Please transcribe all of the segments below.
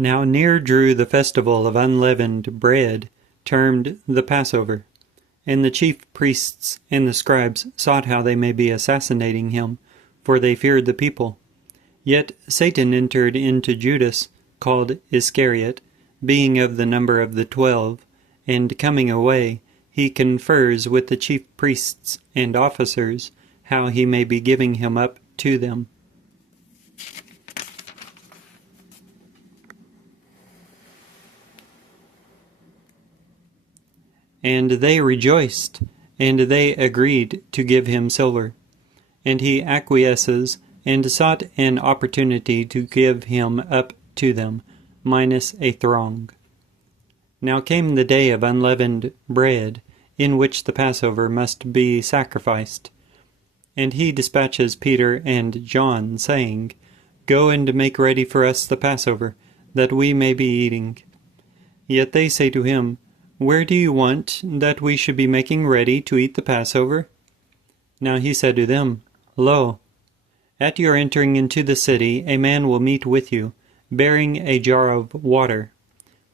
Now near drew the festival of unleavened bread, termed the Passover. And the chief priests and the scribes sought how they may be assassinating him, for they feared the people. Yet Satan entered into Judas, called Iscariot, being of the number of the 12, and coming away, he confers with the chief priests and officers how he may be giving him up to them. And they rejoiced, and they agreed to give him silver. And he acquiesces, and sought an opportunity to give him up to them, minus a throng. Now came the day of unleavened bread, in which the Passover must be sacrificed. And he dispatches Peter and John, saying, Go and make ready for us the Passover, that we may be eating. Yet they say to him, Where do you want that we should be making ready to eat the Passover? Now he said to them, Lo, at your entering into the city a man will meet with you, bearing a jar of water.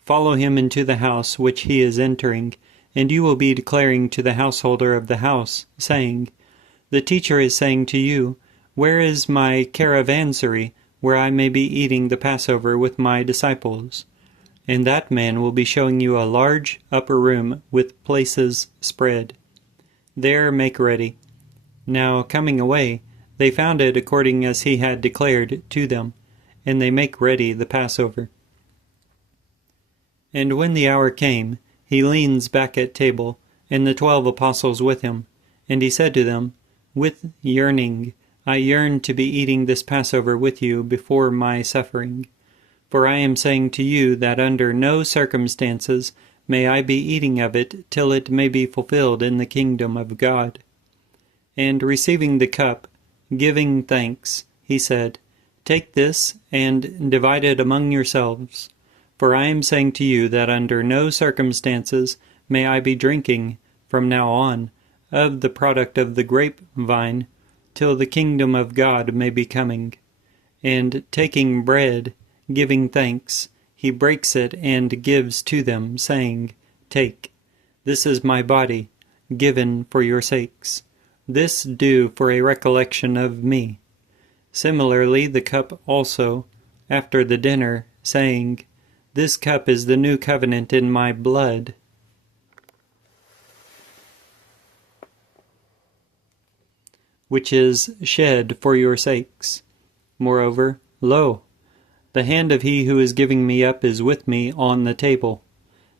Follow him into the house which he is entering, and you will be declaring to the householder of the house, saying, The teacher is saying to you, Where is my caravansary, where I may be eating the Passover with my disciples? And that man will be showing you a large upper room with places spread. There make ready. Now coming away, they found it according as he had declared to them, and they make ready the Passover. And when the hour came, he leans back at table, and the 12 apostles with him, and he said to them, With yearning I yearn to be eating this Passover with you before my suffering. For I am saying to you that under no circumstances may I be eating of it till it may be fulfilled in the kingdom of God. And receiving the cup, giving thanks, he said, Take this, and divide it among yourselves. For I am saying to you that under no circumstances may I be drinking, from now on, of the product of the grapevine, till the kingdom of God may be coming. And taking bread, giving thanks, he breaks it and gives to them, saying, Take, this is my body, given for your sakes. This do for a recollection of me. Similarly the cup also, after the dinner, saying, This cup is the new covenant in my blood. Which is shed for your sakes. Moreover, lo, the hand of he who is giving me up is with me on the table,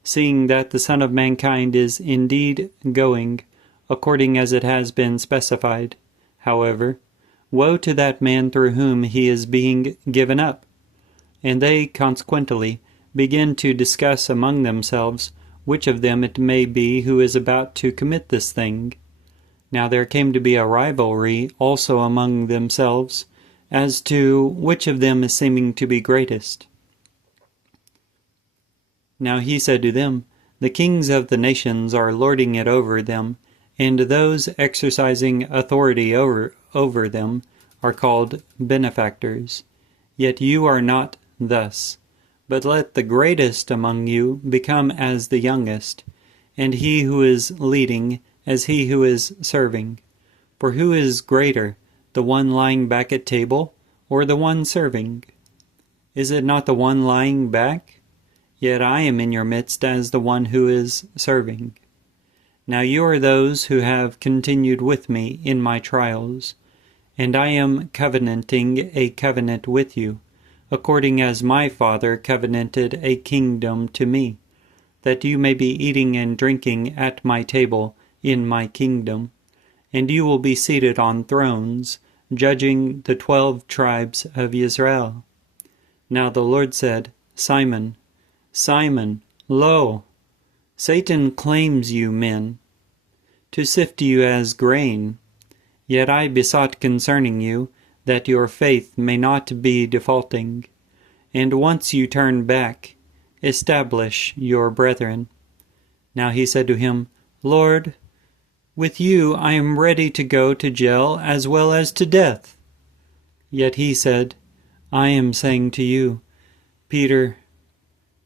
seeing that the Son of Mankind is indeed going, according as it has been specified. However, woe to that man through whom he is being given up. And they, consequently, begin to discuss among themselves which of them it may be who is about to commit this thing. Now there came to be a rivalry also among themselves, as to which of them is seeming to be greatest. Now he said to them, The kings of the nations are lording it over them, and those exercising authority over them are called benefactors. Yet you are not thus, but let the greatest among you become as the youngest, and he who is leading as he who is serving. For who is greater, the one lying back at table, or the one serving? Is it not the one lying back? Yet I am in your midst as the one who is serving. Now you are those who have continued with me in my trials, and I am covenanting a covenant with you, according as my Father covenanted a kingdom to me, that you may be eating and drinking at my table in my kingdom, and you will be seated on thrones, judging the 12 tribes of Israel. Now the Lord said, Simon, Simon, lo, Satan claims you, men, to sift you as grain. Yet I besought concerning you, that your faith may not be defaulting. And once you turn back, establish your brethren. Now he said to him, Lord, with you I am ready to go to jail as well as to death. Yet he said, I am saying to you, Peter,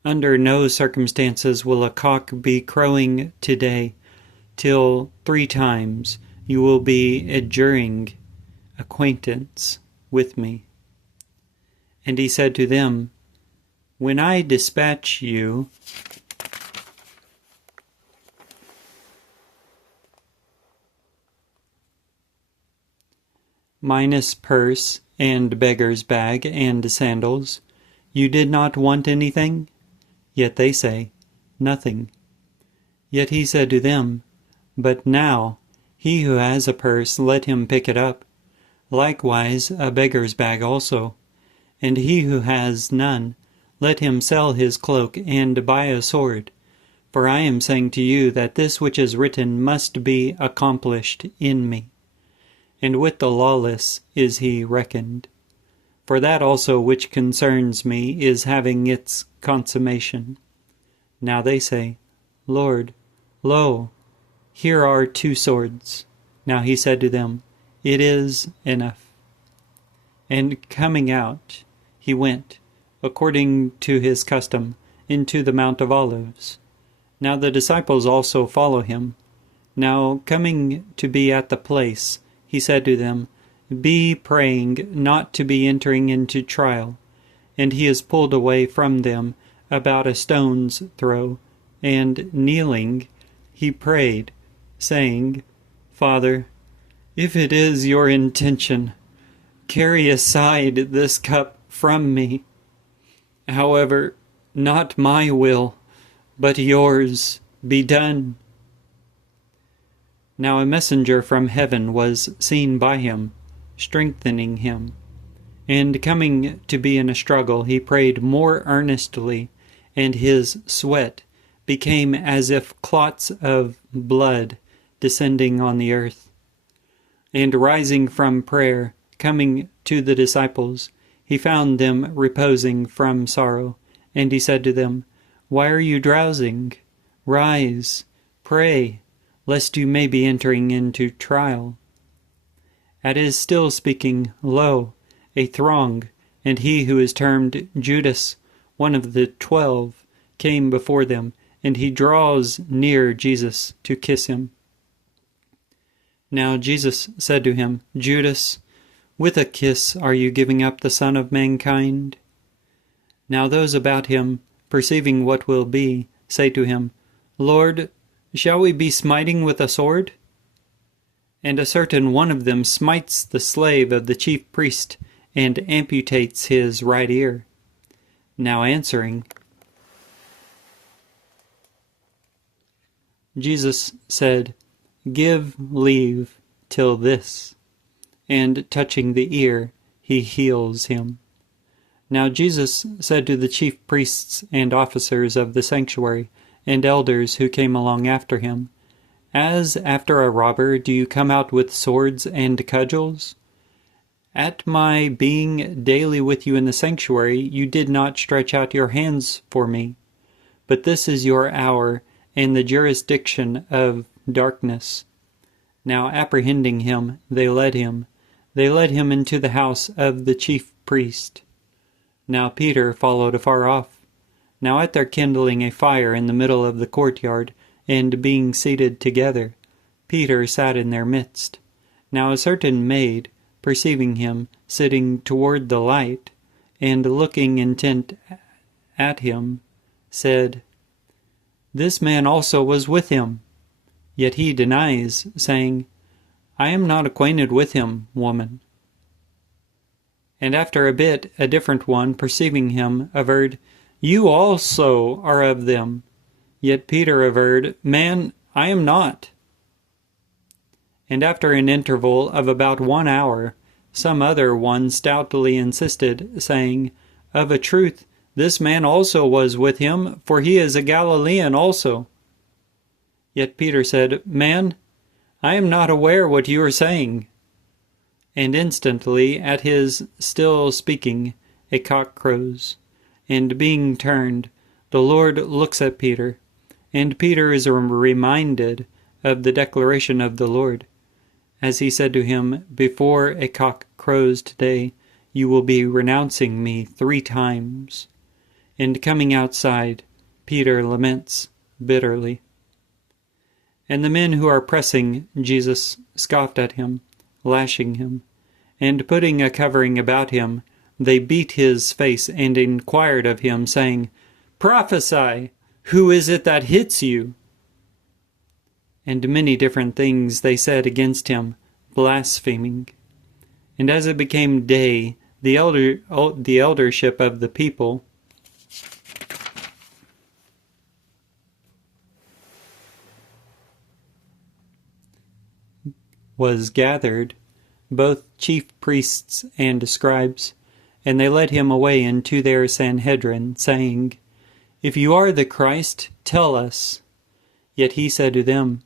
Under no circumstances will a cock be crowing today, till 3 times you will be adjuring acquaintance with me. And he said to them, When I dispatch you, minus purse and beggar's bag and sandals, you did not want anything? Yet they say, Nothing. Yet he said to them, But now, he who has a purse, let him pick it up, likewise a beggar's bag also. And he who has none, let him sell his cloak and buy a sword. For I am saying to you that this which is written must be accomplished in me. And with the lawless is he reckoned. For that also which concerns me is having its consummation. Now they say, Lord, lo, here are 2 swords. Now he said to them, It is enough. And coming out, he went, according to his custom, into the Mount of Olives. Now the disciples also follow him. Now coming to be at the place, he said to them, Be praying not to be entering into trial. And he is pulled away from them about a stone's throw, and kneeling, he prayed, saying, Father, if it is your intention, carry aside this cup from me. However, not my will, but yours be done. Now a messenger from heaven was seen by him, strengthening him. And coming to be in a struggle, he prayed more earnestly, and his sweat became as if clots of blood descending on the earth. And rising from prayer, coming to the disciples, he found them reposing from sorrow. And he said to them, Why are you drowsing? Rise, pray, lest you may be entering into trial. At his still speaking, lo, a throng, and he who is termed Judas, one of the 12, came before them, and he draws near Jesus to kiss him. Now Jesus said to him, Judas, with a kiss are you giving up the Son of Mankind? Now those about him, perceiving what will be, say to him, Lord, shall we be smiting with a sword? And a certain one of them smites the slave of the chief priest, and amputates his right ear. Now answering, Jesus said, Give leave till this. And touching the ear, he heals him. Now Jesus said to the chief priests and officers of the sanctuary, and elders who came along after him, As after a robber do you come out with swords and cudgels? At my being daily with you in the sanctuary, you did not stretch out your hands for me. But this is your hour and the jurisdiction of darkness. Now apprehending him, they led him. They led him into the house of the chief priest. Now Peter followed afar off. Now at their kindling a fire in the middle of the courtyard, and being seated together, Peter sat in their midst. Now a certain maid, perceiving him sitting toward the light, and looking intent at him, said, This man also was with him. Yet he denies, saying, I am not acquainted with him, woman. And after a bit, a different one, perceiving him, averred, You also are of them. Yet Peter averred, Man, I am not. And after an interval of about 1 hour, some other one stoutly insisted, saying, Of a truth, this man also was with him, for he is a Galilean also. Yet Peter said, Man, I am not aware what you are saying. And instantly, at his still speaking, a cock crows. And being turned, the Lord looks at Peter, and Peter is reminded of the declaration of the Lord, as he said to him, Before a cock crows today, you will be renouncing me 3 times. And coming outside, Peter laments bitterly. And the men who are pressing Jesus scoffed at him, lashing him, and putting a covering about him, they beat his face and inquired of him, saying, Prophesy, who is it that hits you? And many different things they said against him, blaspheming. And as it became day, the eldership of the people was gathered, both chief priests and scribes, and they led him away into their Sanhedrin, saying, If you are the Christ, tell us. Yet he said to them,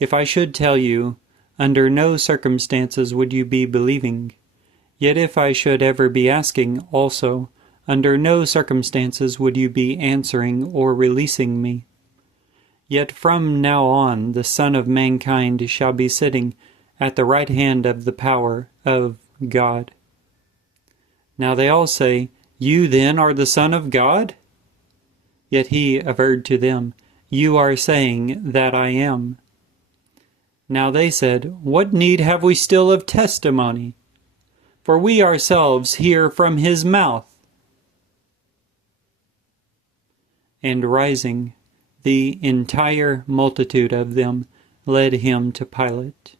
If I should tell you, under no circumstances would you be believing. Yet if I should ever be asking also, under no circumstances would you be answering or releasing me. Yet from now on the Son of Mankind shall be sitting at the right hand of the power of God. Now they all say, You then are the Son of God? Yet he averred to them, You are saying that I am. Now they said, What need have we still of testimony? For we ourselves hear from his mouth. And rising, the entire multitude of them led him to Pilate.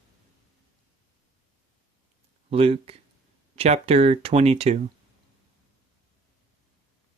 Luke chapter 22.